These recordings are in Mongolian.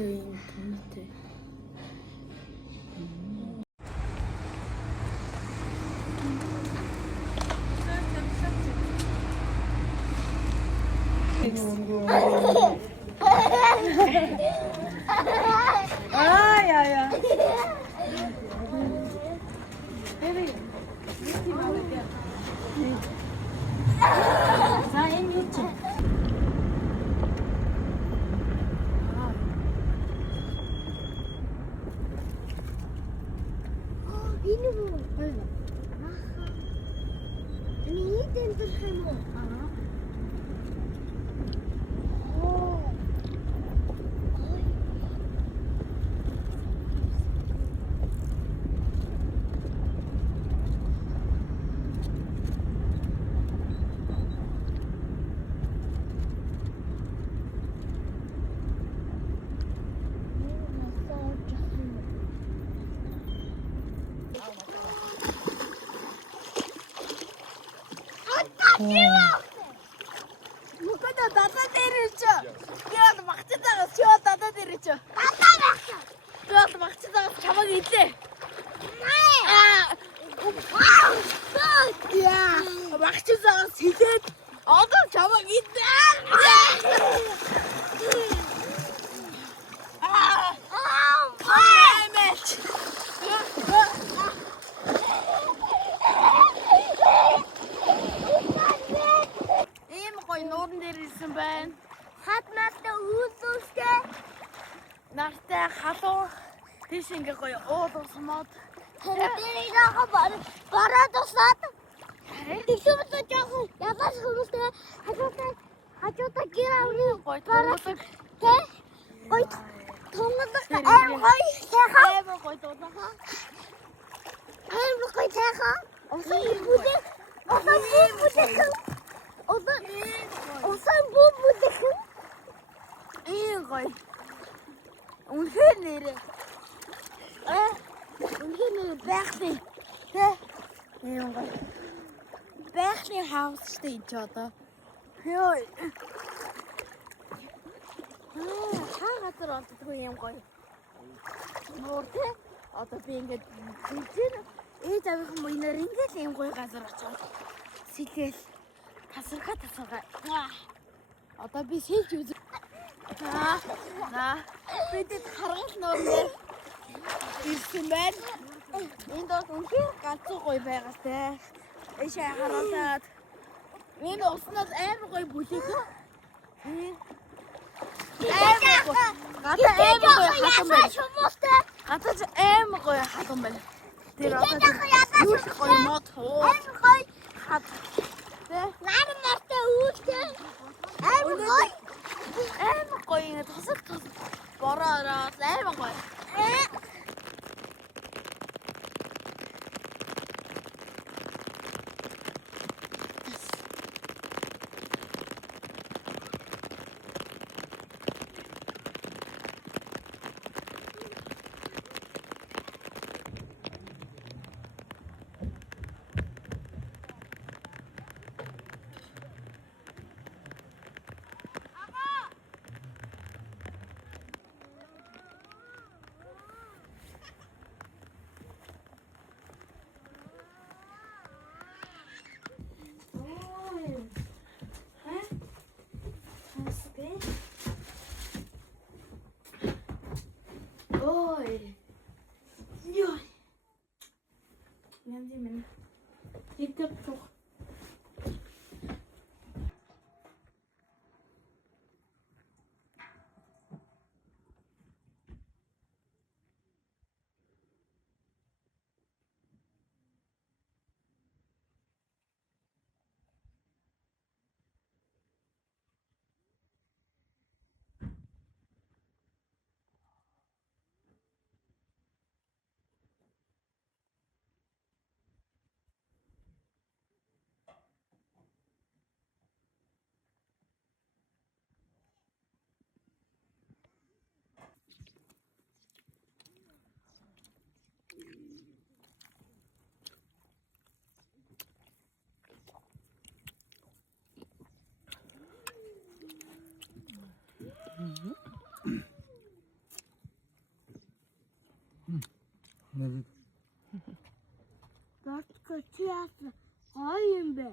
밑에. 아, 야야. Sa em yêu chị. Ini bu. Ini tentu kamu. Mukanya tata dirici. Ya 막치다가 지워 tata dirici. 그 막치다가 자막이 있지. 야 막치다가 지금 어떤 자막이 있다. Ийм гоё нууран дээр ирсэн байна. Хат настай үүсвэстэй. Нартай халуун тийш ингээ гоё уул усмод. Тэрийг яахан бараад усаад. Тэгшүүмэс жоохон ядаж хүмүүстэй хажуудаа гэр авны Гоё тунгадаг. тэ гоё тунгадаг аим гоё сайхан Аймаа гоё дуулаахан. аим гоё сайхан усан бүдэг усан бүдэг Ийм гоё. Үнэхээр нэрээ. Үнэхээр нэр байхны. Тэ. Ийм гоё. Байхны хаус штэ энэ ч одоо. Йоо. Хаа газар олддгүй юм гоё. Нуур тэ. Одоо би ингээд үзэн ээж авийнхын моёноор ингээд ийм гоё газар очоод сэлгээл тасархаа. Одоо би сэлж үзэн. Бидэд харгал нуурнаар ирсэн байна. Энд бол үнэхээр ганцхан гоё байгаатай. Эшээ хараад энэ уснаас амар гоё бүлээгөө. Амар гоё. Гадаа амар гоё хатан байна. Гадаа амар гоё хатан байна. Тэр одоо юу ч гоё мод. аим гоё Хат. Тэ. наран нартай үүстэй аим гоё Амар гоё ингэ тусал бороо амар гоё. Ôi. Rồi. Làm gì mình đi tiếp tục. Ne? Dört kötü yazdı. Hayır be.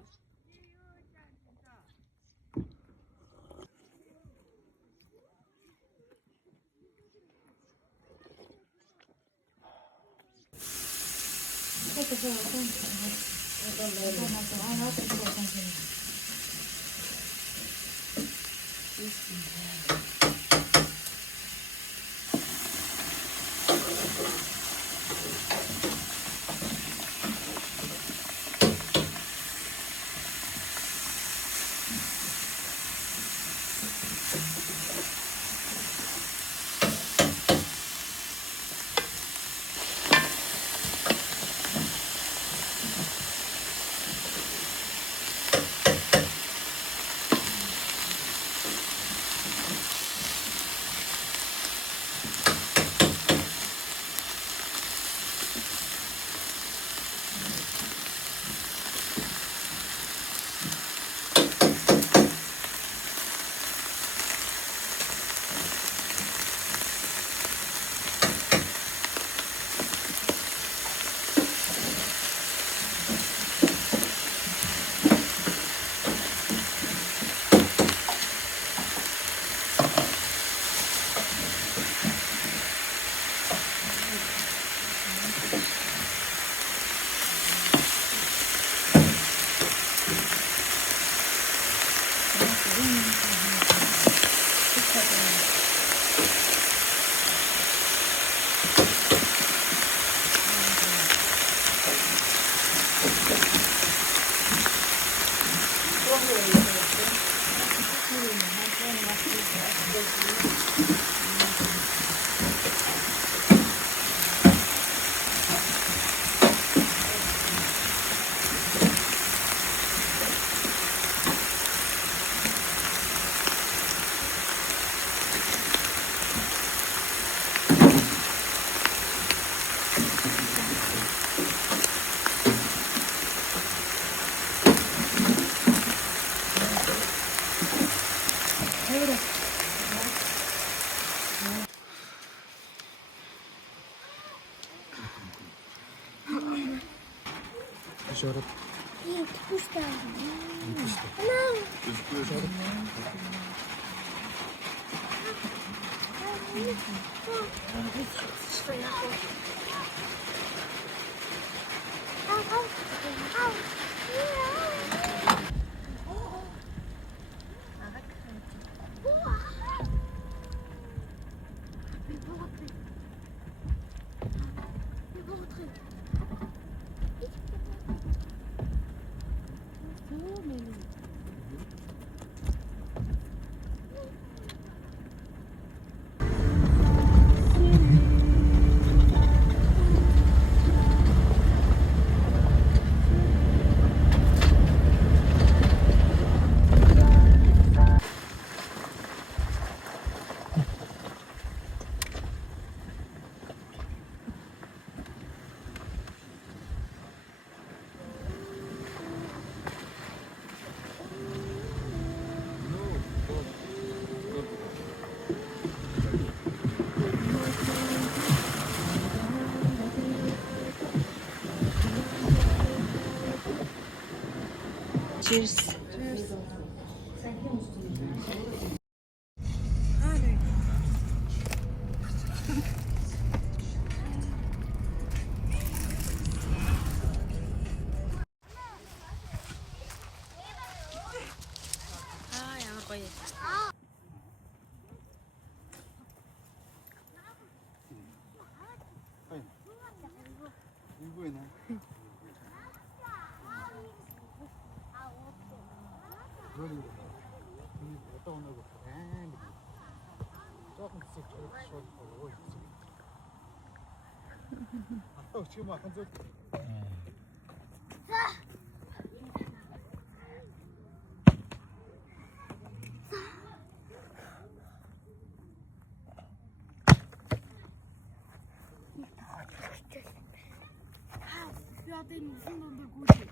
İşaret. İyi tutmuşlar. İşte. Anam. Cheers. Yang apa ya? 이거에나. 그러는 거. 갔다 오나고. 조금씩 저렇게 있어. 지금 한 적. 야, 내 무슨 놈들 고지?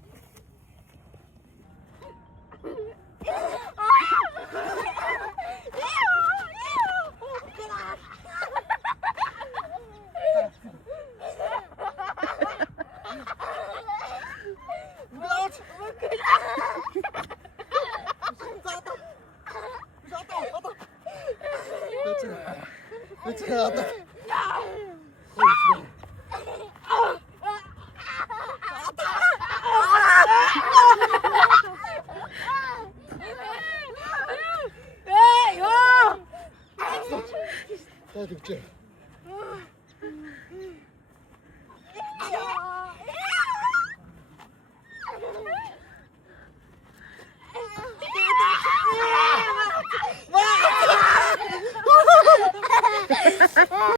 다 죽지.